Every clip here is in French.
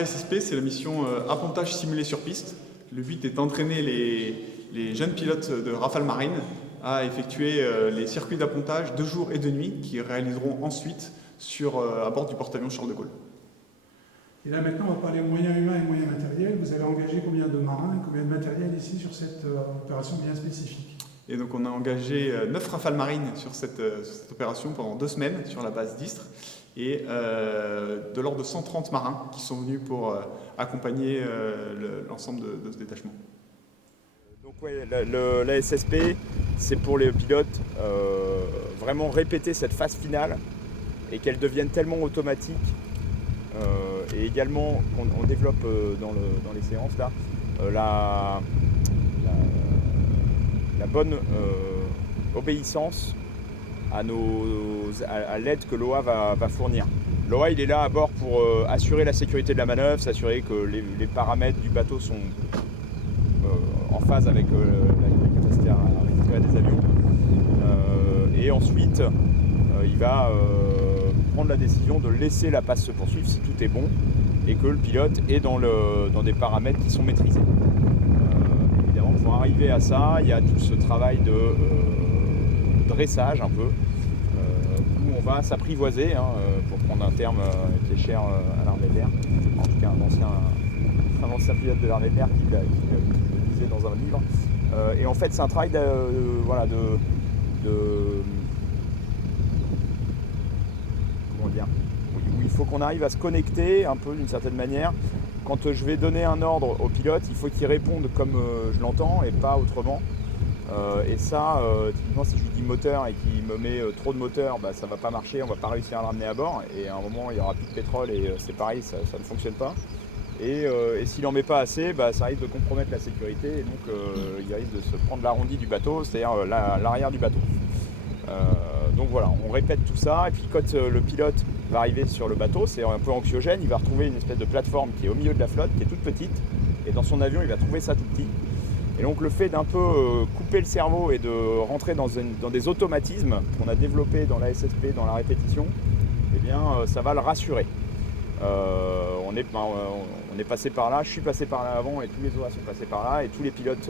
l'ASSP, c'est la mission appontage simulé sur piste. Le but est d'entraîner les jeunes pilotes de Rafale Marine à effectuer les circuits d'appontage de jour et de nuit qu'ils réaliseront ensuite à bord du porte-avions Charles de Gaulle. Et là maintenant, on va parler moyens humains et moyens matériels. Vous avez engagé combien de marins et combien de matériel ici sur cette opération bien spécifique? Et donc on a engagé 9 Rafales Marines sur cette opération pendant 2 semaines sur la base d'Istres et de l'ordre de 130 marins qui sont venus pour accompagner l'ensemble de ce détachement. Donc ouais, la SSP, c'est pour les pilotes vraiment répéter cette phase finale et qu'elle devienne tellement automatique et également qu'on développe dans les séances là la bonne obéissance à l'aide que l'OA va fournir. L'OA il est là à bord pour assurer la sécurité de la manœuvre, s'assurer que les paramètres du bateau sont en phase avec la capacité à récupérer des avions. Et ensuite, il va prendre la décision de laisser la passe se poursuivre si tout est bon et que le pilote est dans des paramètres qui sont maîtrisés. Évidemment, pour arriver à ça, il y a tout ce travail de dressage un peu, où on va s'apprivoiser, pour prendre un terme qui est cher à l'armée de l'air, en tout cas un ancien pilote de l'armée de l'air qui le disait dans un livre. Et en fait, c'est un travail où il faut qu'on arrive à se connecter un peu d'une certaine manière. Quand je vais donner un ordre au pilote, il faut qu'il réponde comme je l'entends et pas autrement. Et ça, typiquement, si je lui dis moteur et qu'il me met trop de moteur, ça va pas marcher, on va pas réussir à le ramener à bord. Et à un moment, il y aura plus de pétrole et c'est pareil, ça ne fonctionne pas. Et s'il n'en met pas assez, ça risque de compromettre la sécurité et donc il risque de se prendre l'arrondi du bateau, c'est-à-dire l'arrière du bateau. Donc voilà, on répète tout ça et puis quand le pilote va arriver sur le bateau, c'est un peu anxiogène, il va retrouver une espèce de plateforme qui est au milieu de la flotte, qui est toute petite et dans son avion il va trouver ça tout petit. Et donc le fait d'un peu couper le cerveau et de rentrer dans des automatismes qu'on a développés dans la SSP, dans la répétition, eh bien ça va le rassurer. On est passé par là, je suis passé par là avant et tous les autres sont passés par là et tous les pilotes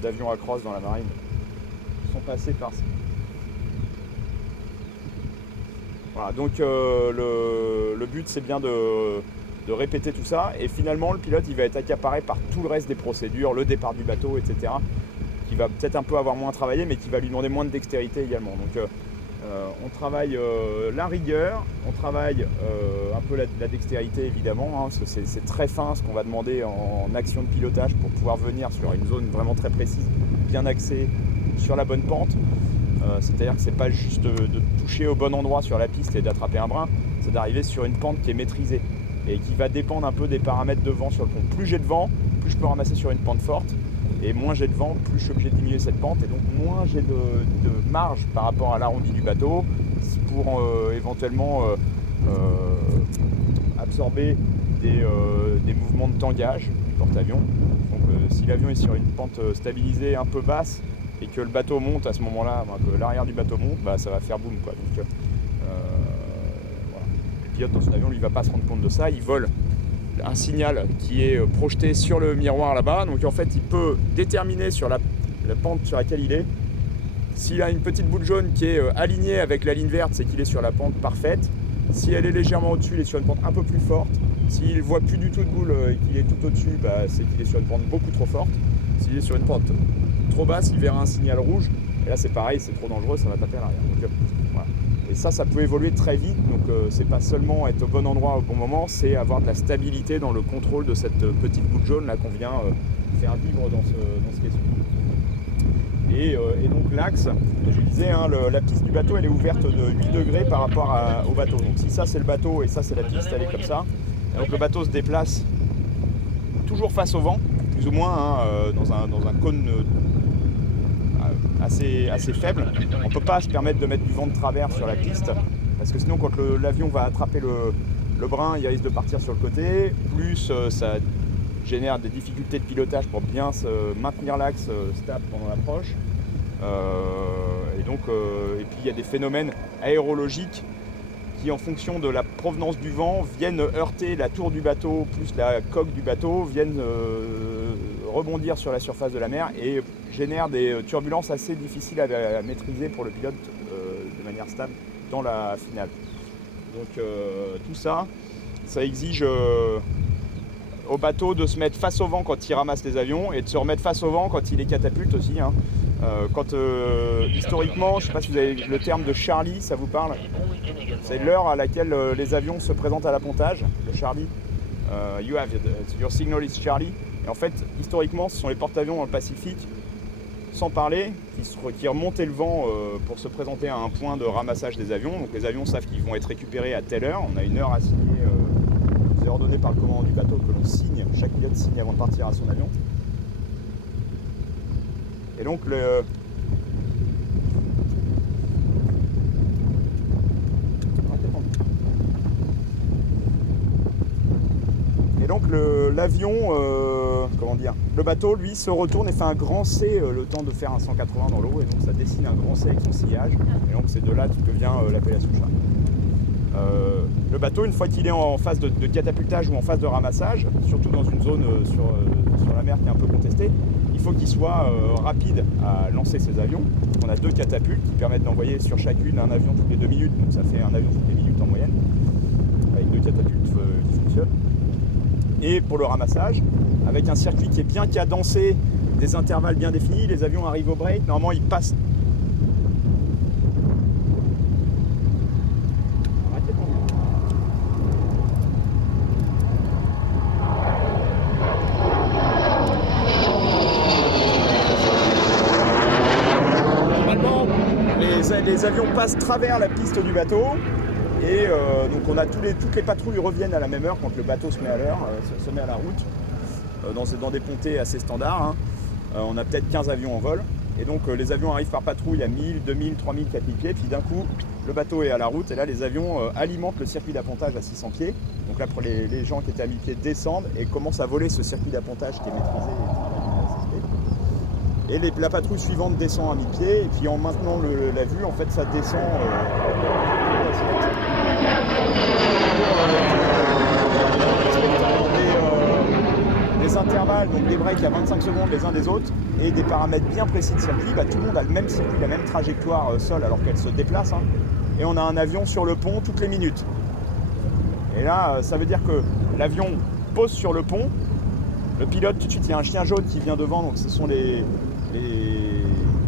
d'avions à crosse dans la marine sont passés par ça. Voilà, donc le but c'est bien de répéter tout ça et finalement le pilote il va être accaparé par tout le reste des procédures, le départ du bateau, etc. qui va peut-être un peu avoir moins travaillé mais qui va lui demander moins de dextérité également. Donc on travaille la rigueur, on travaille un peu la dextérité évidemment, parce que c'est très fin ce qu'on va demander en action de pilotage pour pouvoir venir sur une zone vraiment très précise, bien axée sur la bonne pente. C'est-à-dire que c'est pas juste de toucher au bon endroit sur la piste et d'attraper un brin, c'est d'arriver sur une pente qui est maîtrisée et qui va dépendre un peu des paramètres de vent sur le pont. Plus j'ai de vent, plus je peux ramasser sur une pente forte. Et moins j'ai de vent, plus je suis obligé de diminuer cette pente et donc moins j'ai de marge par rapport à l'arrondi du bateau pour éventuellement absorber des mouvements de tangage du porte-avions. Donc si l'avion est sur une pente stabilisée un peu basse et que le bateau monte à ce moment-là, que l'arrière du bateau monte, ça va faire boum quoi. Donc, voilà. Le pilote dans son avion lui va pas se rendre compte de ça, il vole un signal qui est projeté sur le miroir là-bas, donc en fait il peut déterminer sur la pente sur laquelle il est. S'il a une petite boule jaune qui est alignée avec la ligne verte, c'est qu'il est sur la pente parfaite. Si elle est légèrement au-dessus, il est sur une pente un peu plus forte. S'il ne voit plus du tout de boule et qu'il est tout au-dessus, c'est qu'il est sur une pente beaucoup trop forte. S'il est sur une pente trop basse, il verra un signal rouge. Et là c'est pareil, c'est trop dangereux, ça va taper à l'arrière. Donc, voilà. Et ça peut évoluer très vite, donc c'est pas seulement être au bon endroit au bon moment, c'est avoir de la stabilité dans le contrôle de cette petite boule jaune là qu'on vient faire vivre dans ce caisson. Et donc l'axe, je vous disais, la piste du bateau elle est ouverte de 8 degrés par rapport au bateau. Donc si ça c'est le bateau et ça c'est la piste, elle est comme ça. Et donc le bateau se déplace toujours face au vent, plus ou moins, dans un cône assez faible. On ne peut pas se permettre de mettre du vent de travers sur la piste parce que sinon quand l'avion va attraper le brin, il risque de partir sur le côté, plus ça génère des difficultés de pilotage pour bien se maintenir l'axe stable pendant l'approche. Et puis il y a des phénomènes aérologiques qui, en fonction de la provenance du vent, viennent heurter la tour du bateau plus la coque du bateau, viennent rebondir sur la surface de la mer et génèrent des turbulences assez difficiles à maîtriser pour le pilote de manière stable dans la finale. Donc tout ça, ça exige au bateau de se mettre face au vent quand il ramasse les avions et de se remettre face au vent quand il les catapulte aussi. Hein. Historiquement, je ne sais pas si vous avez le terme de Charlie, ça vous parle? C'est l'heure à laquelle les avions se présentent à l'appontage, le Charlie. Your signal is Charlie. Et en fait, historiquement, ce sont les porte-avions dans le Pacifique, sans parler, qui remontaient le vent pour se présenter à un point de ramassage des avions. Donc les avions savent qu'ils vont être récupérés à telle heure. On a une heure assignée, c'est ordonné par le commandant du bateau que l'on signe, chaque pilote signe avant de partir à son avion. Et donc l'avion, le bateau, lui, se retourne et fait un grand C le temps de faire un 180 dans l'eau, et donc ça dessine un grand C avec son sillage, et donc c'est de là que vient l'appellation Charlie. Le bateau, une fois qu'il est en phase de catapultage ou en phase de ramassage, surtout dans une zone sur la mer qui est un peu contestée, il faut qu'il soit rapide à lancer ses avions. On a 2 catapultes qui permettent d'envoyer sur chacune un avion toutes les 2 minutes, donc ça fait un avion toutes les minutes en moyenne, avec 2 catapultes qui fonctionnent. Et pour le ramassage, avec un circuit qui est bien cadencé, des intervalles bien définis, les avions arrivent au break, normalement ils passent. Normalement, les avions passent travers la piste du bateau. Et donc on a toutes les patrouilles reviennent à la même heure quand le bateau se met à l'heure, se met à la route, dans des pontées assez standards. Hein. On a peut-être 15 avions en vol. Et donc les avions arrivent par patrouille à 1000, 2000, 3000, 4000 pieds. Puis d'un coup, le bateau est à la route. Et là, les avions alimentent le circuit d'appontage à 600 pieds. Donc là, pour les gens qui étaient à 1000 pieds descendent et commencent à voler ce circuit d'appontage qui est maîtrisé. Et la patrouille suivante descend à 1000 pieds. Et puis en maintenant la vue, en fait, ça descend. Des intervalles, donc des breaks à 25 secondes les uns des autres et des paramètres bien précis de circuit, tout le monde a le même circuit, la même trajectoire sol alors qu'elle se déplace, hein, et on a un avion sur le pont toutes les minutes. Et là, ça veut dire que l'avion pose sur le pont, le pilote, tout de suite, il y a un chien jaune qui vient devant, donc ce sont les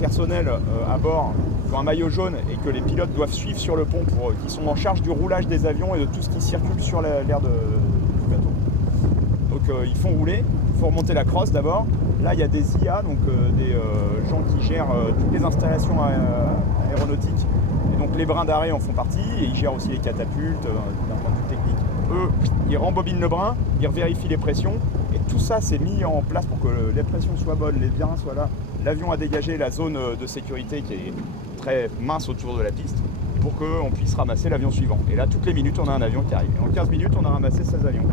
personnels à bord qui ont un maillot jaune et que les pilotes doivent suivre sur le pont, qui sont en charge du roulage des avions et de tout ce qui circule sur l'air du bateau. Donc ils font rouler, il faut remonter la crosse d'abord. Là il y a des IA, donc des gens qui gèrent toutes les installations aéronautiques. Et donc les brins d'arrêt en font partie et ils gèrent aussi les catapultes d'un point de vue technique. Eux, ils rembobinent le brin, ils vérifient les pressions et tout ça c'est mis en place pour que les pressions soient bonnes, les brins soient là. L'avion a dégagé la zone de sécurité qui est très mince autour de la piste pour qu'on puisse ramasser l'avion suivant. Et là, toutes les minutes, on a un avion qui arrive. Et en 15 minutes, on a ramassé 16 avions.